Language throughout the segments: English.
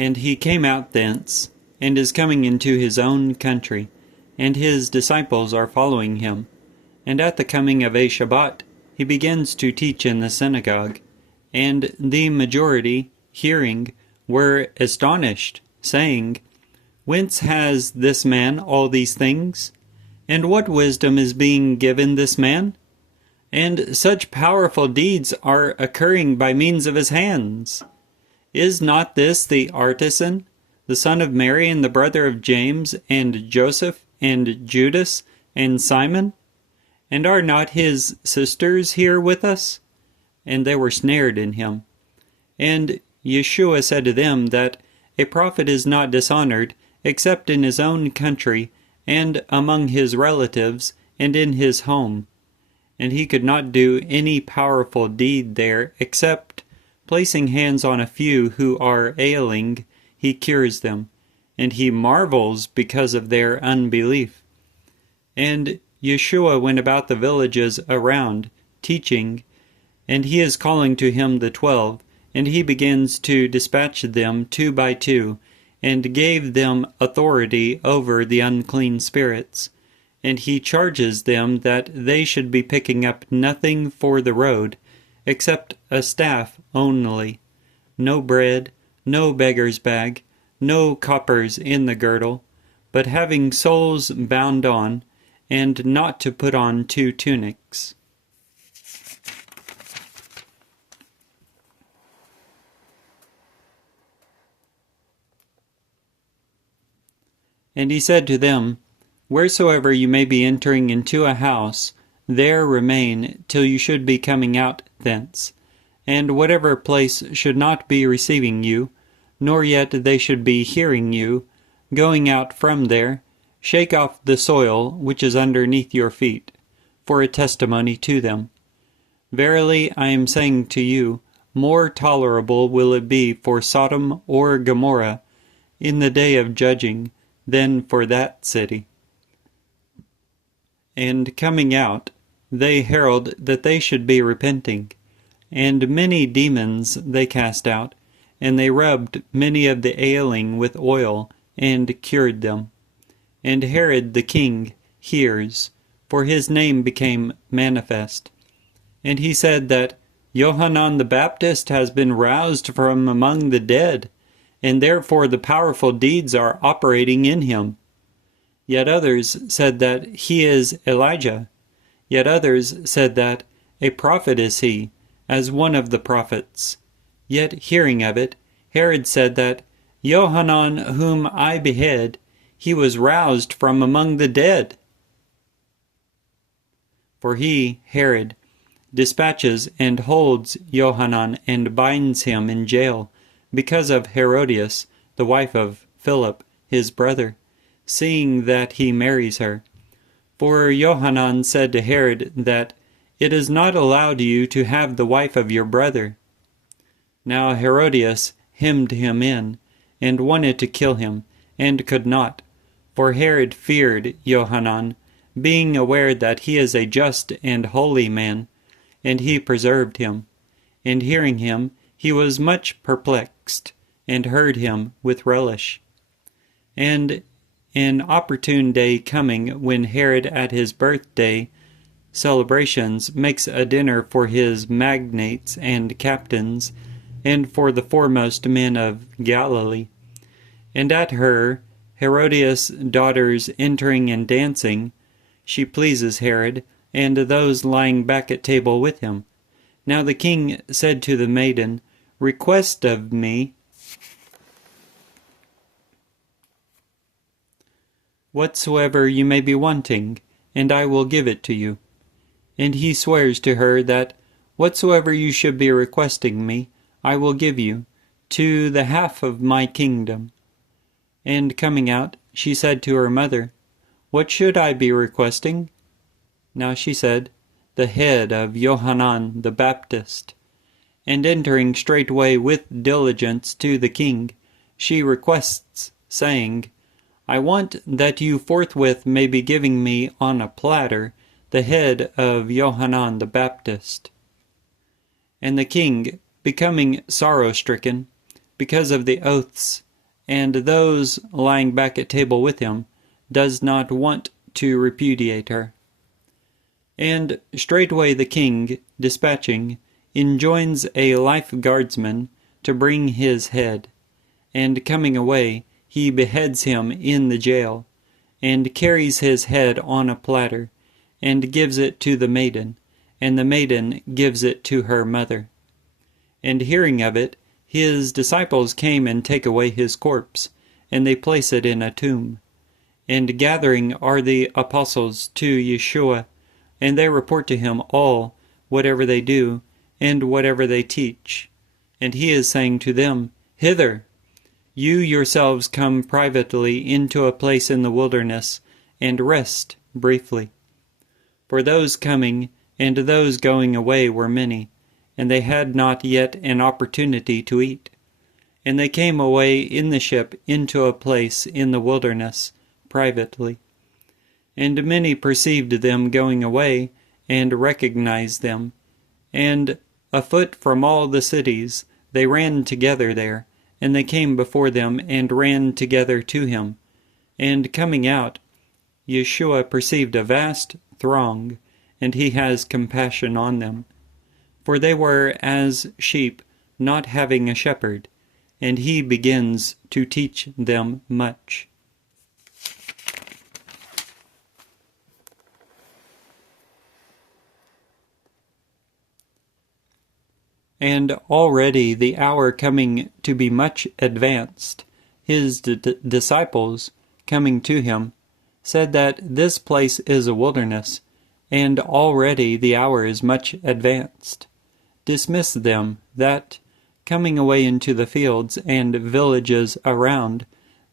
And he came out thence, and is coming into his own country, and his disciples are following him. And at the coming of a Shabbat, he begins to teach in the synagogue. And the majority, hearing, were astonished, saying, Whence has this man all these things? And what wisdom is being given this man? And such powerful deeds are occurring by means of his hands. Is not this the artisan, the son of Mary and the brother of James and Joseph and Judas and Simon? And are not his sisters here with us? And they were snared in him. And Yeshua said to them that a prophet is not dishonored except in his own country and among his relatives and in his home. And he could not do any powerful deed there except placing hands on a few who are ailing, he cures them, and he marvels because of their unbelief. And Yeshua went about the villages around, teaching, and he is calling to him the 12, and he begins to dispatch them 2 by 2, and gave them authority over the unclean spirits. And he charges them that they should be picking up nothing for the road, except a staff only, no bread, no beggar's bag, no coppers in the girdle, but having soles bound on, and not to put on 2 tunics. And he said to them, Wheresoever you may be entering into a house, there remain till you should be coming out thence. And whatever place should not be receiving you, nor yet they should be hearing you, going out from there, shake off the soil which is underneath your feet, for a testimony to them. Verily I am saying to you, more tolerable will it be for Sodom or Gomorrah in the day of judging than for that city. And coming out, they herald that they should be repenting. And many demons they cast out, and they rubbed many of the ailing with oil, and cured them. And Herod the king hears, for his name became manifest. And he said that Yohanan the Baptist has been roused from among the dead, and therefore the powerful deeds are operating in him. Yet others said that he is Elijah. Yet others said that a prophet is he, as one of the prophets. Yet hearing of it, Herod said that Yohanan whom I behead, he was roused from among the dead. For he, Herod, dispatches and holds Yohanan and binds him in jail, because of Herodias, the wife of Philip, his brother, seeing that he marries her. For Yohanan said to Herod that it is not allowed you to have the wife of your brother. Now Herodias hemmed him in, and wanted to kill him, and could not. For Herod feared Yohanan, being aware that he is a just and holy man, and he preserved him. And hearing him, he was much perplexed, and heard him with relish. And an opportune day coming, when Herod at his birthday celebrations makes a dinner for his magnates and captains, and for the foremost men of Galilee. And at her, Herodias' daughters entering and dancing, she pleases Herod, and those lying back at table with him. Now the king said to the maiden, Request of me whatsoever you may be wanting, and I will give it to you. And he swears to her that whatsoever you should be requesting me, I will give you, to the half of my kingdom. And coming out, she said to her mother, What should I be requesting? Now she said, The head of Yohanan the Baptist. And entering straightway with diligence to the king, she requests, saying, I want that you forthwith may be giving me on a platter the head of Yohanan the Baptist. And the king, becoming sorrow-stricken, because of the oaths and those lying back at table with him, does not want to repudiate her. And straightway the king, dispatching, enjoins a life guardsman to bring his head, and coming away, he beheads him in the jail, and carries his head on a platter, and gives it to the maiden, and the maiden gives it to her mother. And hearing of it, his disciples came and take away his corpse, and they place it in a tomb. And gathering are the apostles to Yeshua, and they report to him all, whatever they do, and whatever they teach. And he is saying to them, Hither! You yourselves come privately into a place in the wilderness, and rest briefly. For those coming and those going away were many, and they had not yet an opportunity to eat. And they came away in the ship into a place in the wilderness, privately. And many perceived them going away, and recognized them. And afoot from all the cities they ran together there, and they came before them, and ran together to him. And coming out, Yeshua perceived a vast throng, and he has compassion on them. For they were as sheep not having a shepherd, and he begins to teach them much. And already the hour coming to be much advanced, his disciples, coming to him, said that this place is a wilderness, and already the hour is much advanced. Dismiss them, that, coming away into the fields and villages around,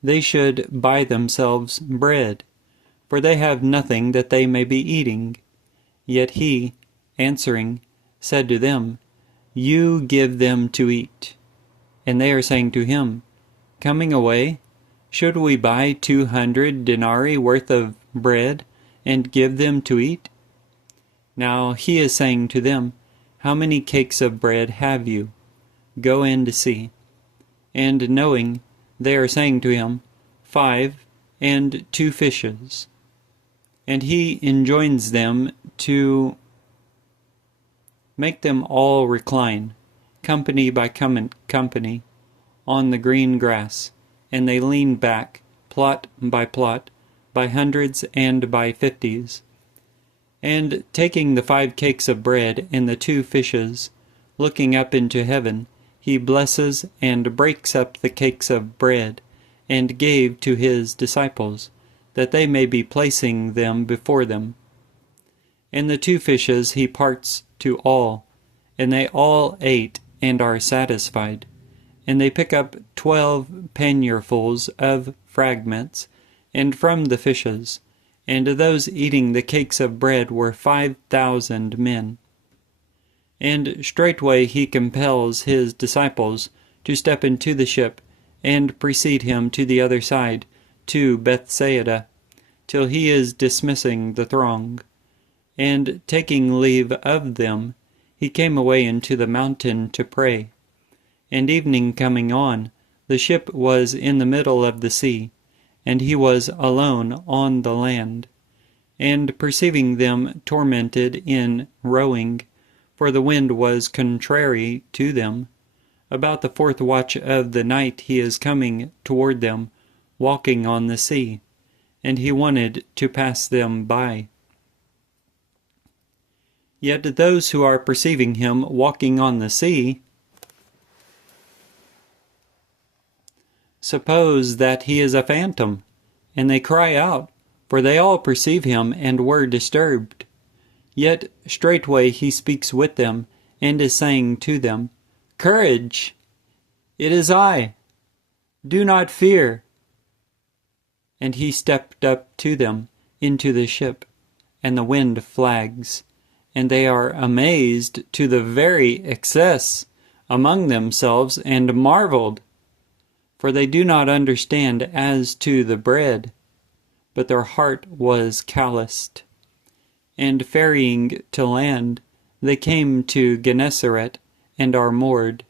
they should buy themselves bread, for they have nothing that they may be eating. Yet he, answering, said to them, You give them to eat. And they are saying to him, Coming away, should we buy 200 denarii worth of bread, and give them to eat? Now he is saying to them, How many cakes of bread have you? Go and see. And knowing, they are saying to him, 5, and 2 fishes. And he enjoins them to make them all recline, company by company, on the green grass, and they lean back, plot, by hundreds and by 50s. And taking the 5 cakes of bread and the 2 fishes, looking up into heaven, he blesses and breaks up the cakes of bread, and gave to his disciples, that they may be placing them before them. And the 2 fishes he parts to all, and they all ate and are satisfied. And they pick up 12 panniers of fragments, and from the fishes, and those eating the cakes of bread were 5,000 men. And straightway he compels his disciples to step into the ship, and precede him to the other side, to Bethsaida, till he is dismissing the throng. And taking leave of them, he came away into the mountain to pray. And evening coming on, the ship was in the middle of the sea, and he was alone on the land. And perceiving them tormented in rowing, for the wind was contrary to them, about the 4th watch of the night he is coming toward them, walking on the sea, and he wanted to pass them by. Yet those who are perceiving him walking on the sea suppose that he is a phantom, and they cry out, for they all perceive him and were disturbed. Yet straightway he speaks with them, and is saying to them, Courage! It is I! Do not fear! And he stepped up to them into the ship, and the wind flags, and they are amazed to the very excess among themselves, and marveled. For they do not understand as to the bread, but their heart was calloused. And ferrying to land, they came to Gennesaret, and are moored.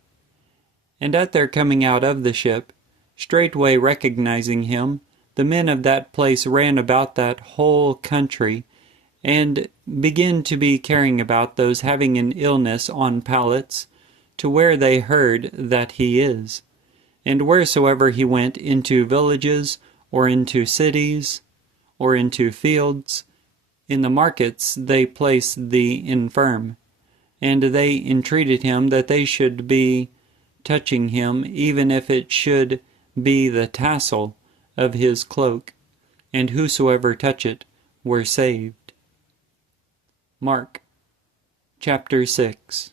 And at their coming out of the ship, Straightway recognizing him, the men of that place ran about that whole country, and began to be carrying about those having an illness on pallets, to where they heard that he is. And wheresoever he went, into villages, or into cities, or into fields, in the markets they placed the infirm. And they entreated him that they should be touching him, even if it should be the tassel of his cloak, and whosoever touch it were saved. Mark chapter 6.